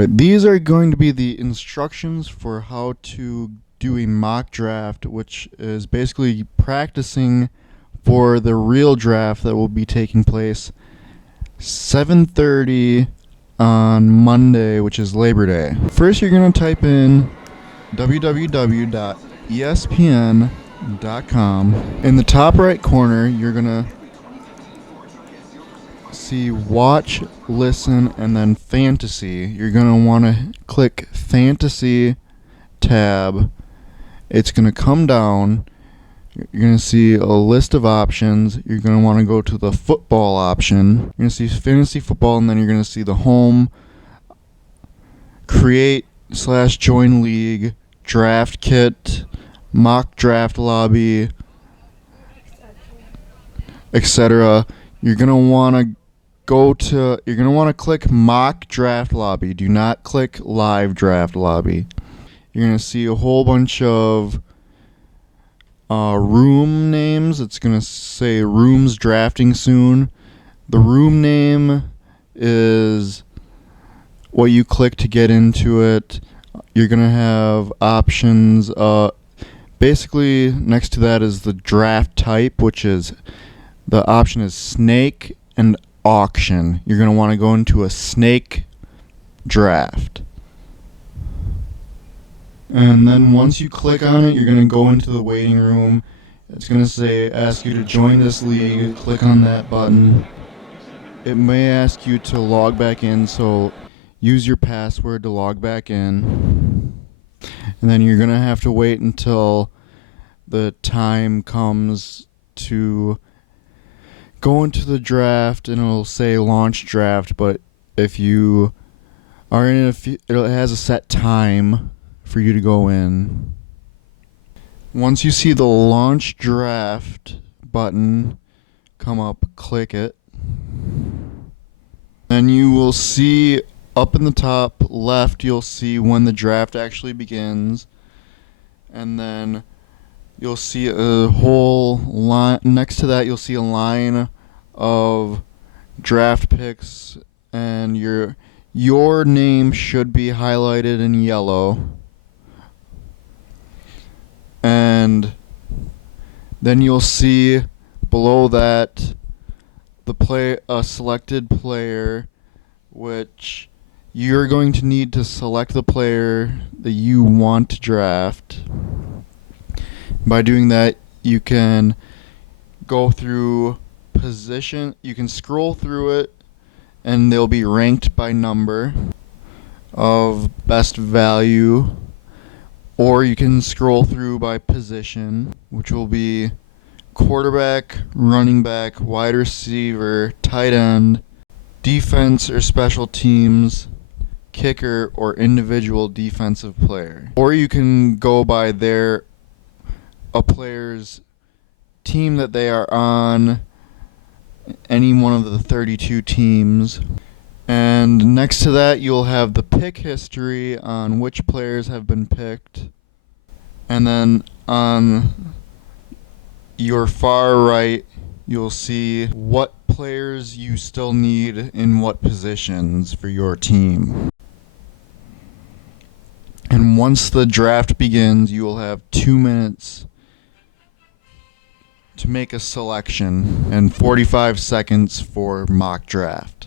Alright, these are going to be the instructions for how to do a mock draft, which is basically practicing for the real draft that will be taking place 7:30 on Monday, which is Labor Day. First, you're going to type in www.espn.com. In the top right corner, you're going to see watch, listen, and then fantasy. You're going to want to click fantasy tab. It's going to come down. You're going to see a list of options. You're going to want to go to the football option. You're going to see fantasy football, and then you're going to see the home, create/join league, draft kit, mock draft lobby, etc. You're going to want to click mock draft lobby. Do not click live draft lobby. You're going to see a whole bunch of room names. It's going to say rooms drafting soon. The room name is what you click to get into it. You're going to have options. Basically, next to that is the draft type, which is the option is snake and auction. You're going to want to go into a snake draft. And then once you click on it, you're going to go into the waiting room. It's going to ask you to join this league. Click on that button. It may ask you to log back in, so use your password to log back in. And then you're going to have to wait until the time comes to go into the draft, and it'll say launch draft, but if you are in it has a set time for you to go in. Once you see the launch draft button come up, click it. Then you will see up in the top left, you'll see when the draft actually begins. And then you'll see a whole line. Next to that, you'll see a line of draft picks, and your name should be highlighted in yellow. And then you'll see below that a selected player, which you're going to need to select the player that you want to draft. By doing that, you can go through position. You can scroll through it, and they'll be ranked by number of best value. Or you can scroll through by position, which will be quarterback, running back, wide receiver, tight end, defense or special teams, kicker, or individual defensive player. Or you can go by a player's team that they are on, any one of the 32 teams. And next to that, you'll have the pick history on which players have been picked. And then on your far right, you'll see what players you still need in what positions for your team. And once the draft begins, you will have 2 minutes to make a selection and 45 seconds for mock draft.